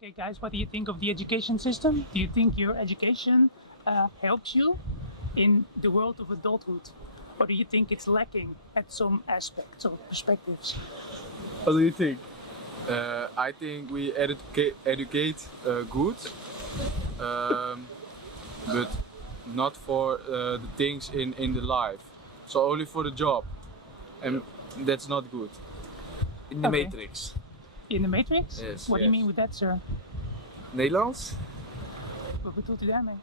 Okay, guys, what do you think of the education system? Do you think your education helps you in the world of adulthood? Or do you think it's lacking at some aspects or perspectives? What do you think? I think we educate good, but not for the things in the life. So only for the job, and that's not good. In the Okay. Matrix. In the Matrix? Yes, What do you yes. mean with that, sir? Nederlands? Wat bedoelt u daarmee?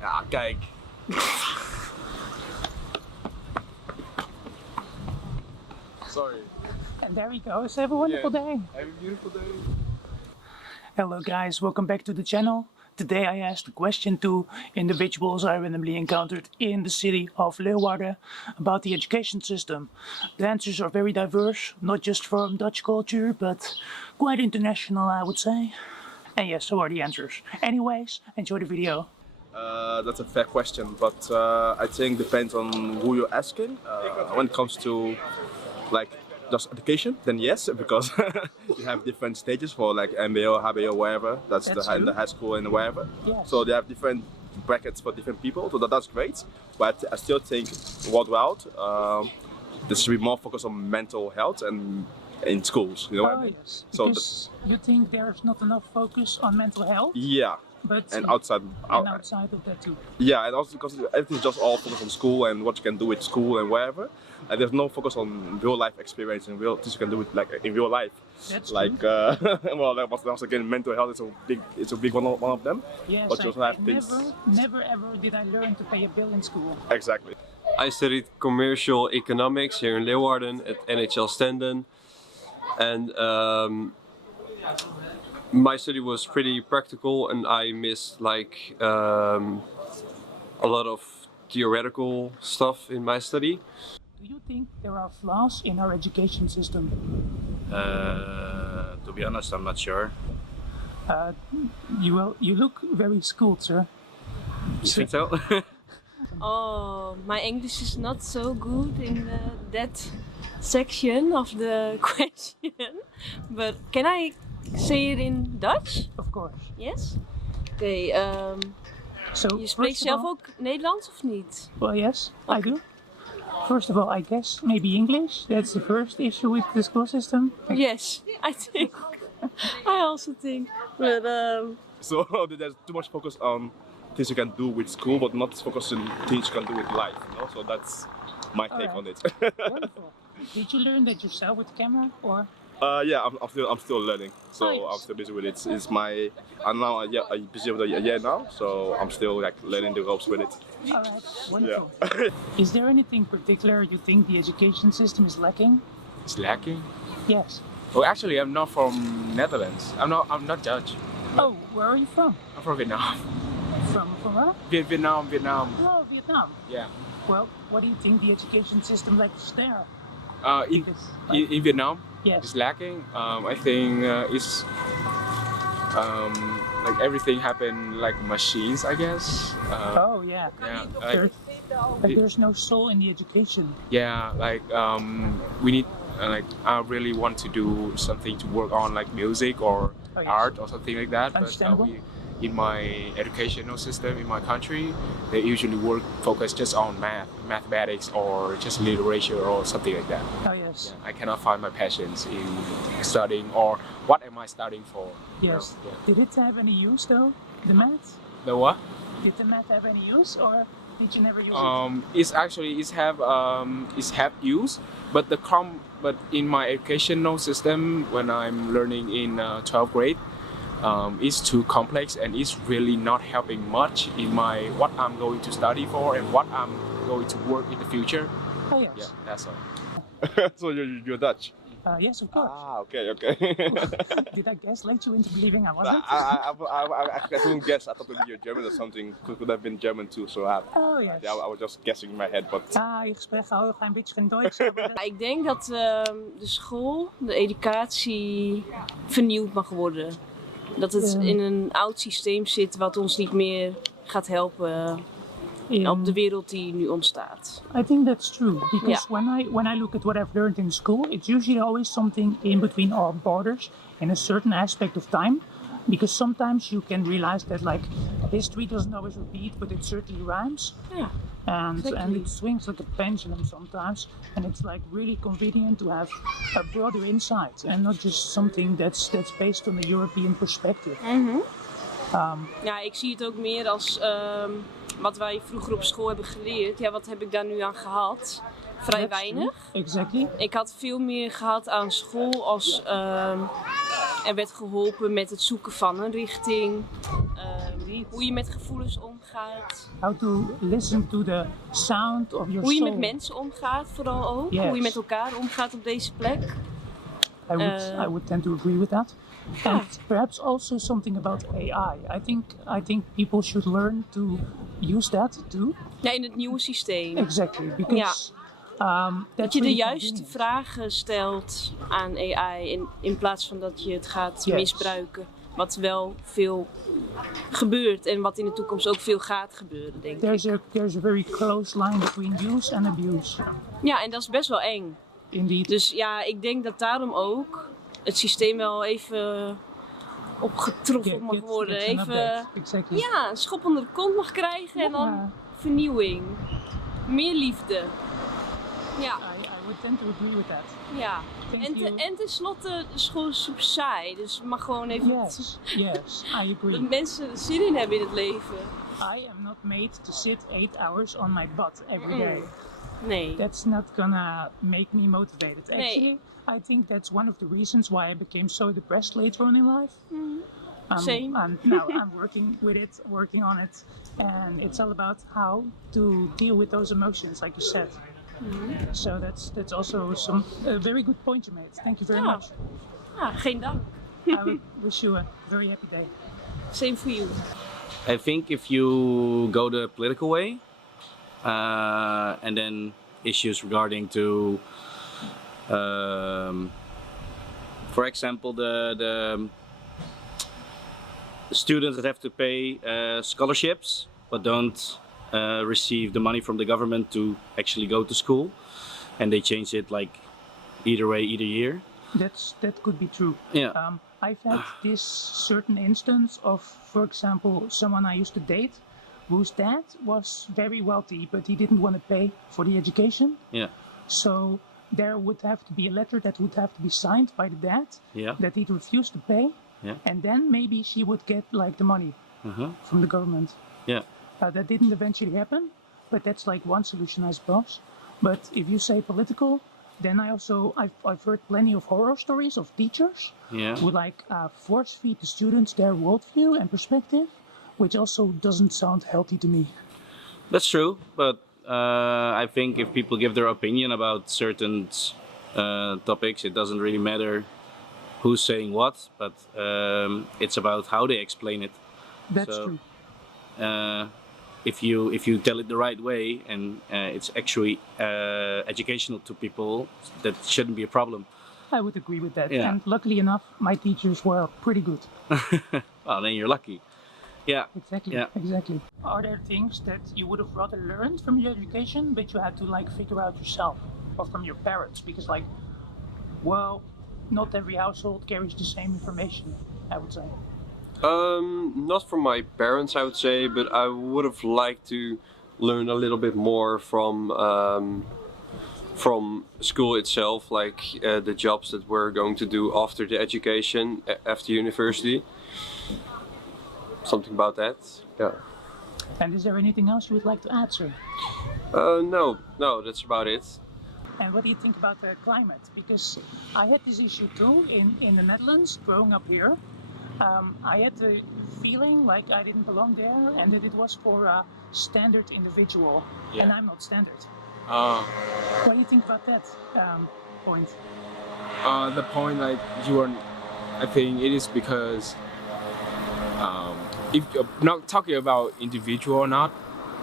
Ja, kijk. Sorry. And there we go. So have a wonderful day. Have a beautiful day. Hello guys, welcome back to the channel. Today I asked a question to individuals I randomly encountered in the city of Leeuwarden about the education system. The answers are very diverse, not just from Dutch culture, but quite international, I would say. And yes, so are the answers. Anyways, enjoy the video. That's a fair question, but I think depends on who you're asking. When it comes to like just education, then yes, because you have different stages for like MBO, HBO, whatever. That's in the high school and wherever. Yes. So they have different brackets for different people. So that's great. But I still think worldwide, there should be more focus on mental health and in schools. You know what I mean? Yes. So Because you think there's not enough focus on mental health, yeah. but And outside outside of that too. yeah, and also because everything's just all focused on school and what you can do with school and wherever. And there's no focus on real life experience and real things you can do with like in real life. That's Like well, that was again mental health is a big one of them. Yes, but you also have never ever did I learn to pay a bill in school. Exactly. I studied commercial economics here in Leeuwarden at NHL Stenden, and my study was pretty practical, and I missed like a lot of theoretical stuff in my study. Do you think there are flaws in our education system? To be honest, I'm not sure. You look very schooled, sir. You think so? Oh, my English is not so good in that section of the question. But can I say it in Dutch? Of course. Yes? Oké, So je spreekt first of zelf all- ook Nederlands of niet? Well, yes, I do. First of all, I guess maybe English. That's the first issue with the school system. Yes, I think. I also think. But So there's too much focus on things you can do with school, but not focus on things you can do with life. You know? So that's my take Alright. on it. Wonderful. Did you learn that yourself with the camera, or? Yeah, I'm still learning, so Nice. I'm still busy with it. It's my I'm now busy with a year now, so I'm still like learning the ropes with it. All right, wonderful. Is there anything particular you think the education system is lacking? It's lacking. Yes. Well, actually, I'm not from Netherlands. I'm not Dutch. Oh, where are you from? I'm from Vietnam. From where? Vietnam. Oh, Vietnam. Yeah. Well, what do you think the education system lacks there? In Vietnam, Yes. it's lacking. I think it's like everything happen like machines, I guess. Oh yeah. Yeah. There's no soul in the education. Yeah, like we need like I really want to do something to work on like music or Oh, yes. art or something like that. But Understandable. in my educational system in my country, they usually focus just on mathematics or just literature or something like that. Oh yes. I cannot find my passions in studying or what am I studying for? you Yes. know? Yeah. Did it have any use though? The math? The what? Did the math have any use, or did you never use It's actually it's have use, but but in my educational system when I'm learning in 12th grade, it's too complex and it's really not helping much in my what I'm going to study for and what I'm going to work in the future. it? Oh yes. Yeah, that's all. So you're Dutch. Yes, of course. Ah, okay. Did I gaslight you into believing I wasn't? I couldn't guess. I thought maybe you're German or something. Could have been German too. So Oh yes. yeah, I was just guessing in my head, but Ich spreche auch ein bisschen Deutsch. aber ik denk dat de school, de educatie vernieuwd mag worden. Dat het in een oud systeem zit wat ons niet meer gaat helpen op de wereld die nu ontstaat. I think that's true because when I look at what I've learned in school, it's usually always something in between our borders in a certain aspect of time. because sometimes you can realize that like history doesn't always repeat, but it certainly rhymes. Ja. And Exactly. it swings like a pendulum sometimes, and it's like really convenient to have a broader insight and not just something that's based on a European perspective. Ja, ik zie het ook meer als wat wij vroeger op school hebben geleerd. Ja, wat heb ik daar nu aan gehad? Vrij That's true. weinig. Exactly. Ik had veel meer gehad aan school als er werd geholpen met het zoeken van een richting. Hoe je met gevoelens omgaat. How to listen to the sound of your Hoe je soul. met mensen omgaat vooral ook. Yes. Hoe je met elkaar omgaat op deze plek. I would tend to agree with that. And perhaps also something about AI. I think people should learn to use that too. Ja, in het nieuwe systeem. Exactly, because Dat that's je de really juiste convenient. vragen stelt aan AI in plaats van dat je het gaat Yes. misbruiken. Wat wel veel gebeurt en wat in de toekomst ook veel gaat gebeuren, denk ik. There's a very close line between use and abuse. Ja, en dat is best wel eng. Indeed. Dus ja, ik denk dat daarom ook het systeem wel even opgetroffeld mag worden. Get an Even update. Exactly. ja, een schop onder de kont mag krijgen en dan Ja. vernieuwing. Meer liefde. Ja, I would tend to agree with that. ja. Thank you. En tenslotte, de school is super saai. Dus het mag gewoon even Yes, I agree. dat mensen er zin in hebben in het leven. I am not made to sit 8 hours on my butt every day. Nee. That's not gonna make me motivated. Nee. Actually, I think that's one of the reasons why I became so depressed later on in life. Same. Now I'm working on it, and it's all about how to deal with those emotions, like you said. So that's also a very good point you made. Thank you very Ja. much. Ja, geen dank. I would wish you a very happy day. Same for you. I think if you go the political way, and then issues regarding to, for example, the students that have to pay scholarships but don't receive the money from the government to actually go to school, and they change it like either way, either year. That could be true. Yeah. I've had this certain instance of, for example, someone I used to date, whose dad was very wealthy, but he didn't want to pay for the education. Yeah. So there would have to be a letter that would have to be signed by the dad Yeah. that he'd refused to pay, Yeah. and then maybe she would get like the money from the government. Yeah. That didn't eventually happen, but that's like one solution, I suppose. But if you say political, then I've heard plenty of horror stories of teachers Yeah. who like force feed the students their worldview and perspective, which also doesn't sound healthy to me. That's true, but I think if people give their opinion about certain topics, it doesn't really matter who's saying what, but it's about how they explain it. That's So, true. If you tell it the right way and it's actually educational to people, that shouldn't be a problem. I would agree with that. Yeah. And luckily enough, my teachers were pretty good. Well, then you're lucky. Yeah. Exactly. Yeah. Exactly. Are there things that you would have rather learned from your education, but you had to like figure out yourself, or from your parents? Because like, well, not every household carries the same information, I would say. Not from my parents, I would say, but I would have liked to learn a little bit more from school itself, like the jobs that we're going to do after the education, after university. Something about that. Yeah. And is there anything else you would like to add, sir? No, that's about it. And what do you think about the climate? Because I had this issue too in the Netherlands, growing up here. I had the feeling like I didn't belong there and that it was for a standard individual, and I'm not standard. What do you think about that point? The point like you are, I think it is because if you're not talking about individual or not,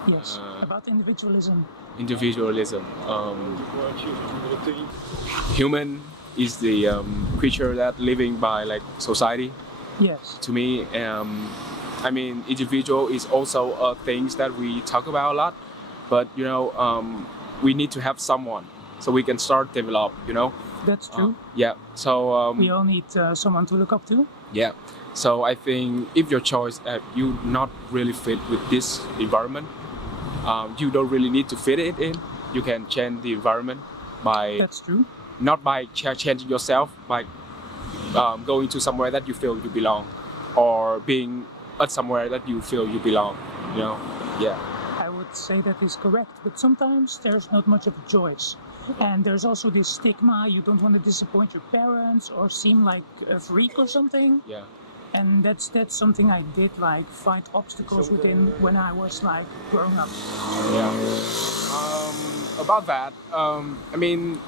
Yes, about individualism. individualism. Human is the creature that living by like society. Yes, To me, I mean, individual is also things that we talk about a lot, but you know, we need to have someone so we can start develop. You know. that's true. Yeah. So We all need someone to look up to. yeah, So I think if your choice you not really fit with this environment, you don't really need to fit it in. You can change the environment by That's true. not by changing yourself, by going to somewhere that you feel you belong, or being at somewhere that you feel you belong. You know, yeah. I would say that is correct, but sometimes there's not much of a choice. And there's also this stigma, you don't want to disappoint your parents or seem like a freak or something. Yeah. And that's something I did, like fight obstacles within when I was like growing up. Yeah. About that, I mean,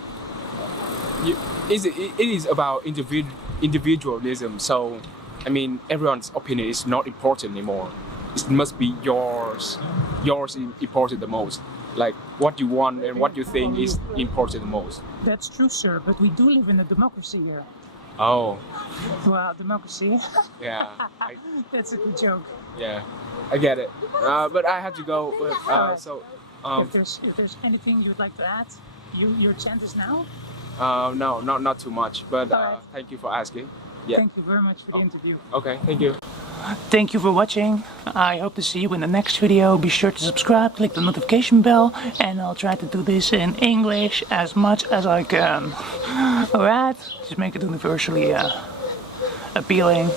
it is about individualism. So, I mean, everyone's opinion is not important anymore. It must be yours. Yours is important the most. Like what you want and what you think is important the most. That's true, sir, but we do live in a democracy here. Oh, Well, democracy. yeah. That's a good joke. Yeah, I get it. But I have to go. Alright. So, If there's anything you'd like to add, your chance is now. no, not too much. But Alright. thank you for asking. Yeah. Thank you very much for the interview. Okay. Thank you. Thank you for watching. I hope to see you in the next video. Be sure to subscribe, click the notification bell, and I'll try to do this in English as much as I can. Alright, just make it universally appealing.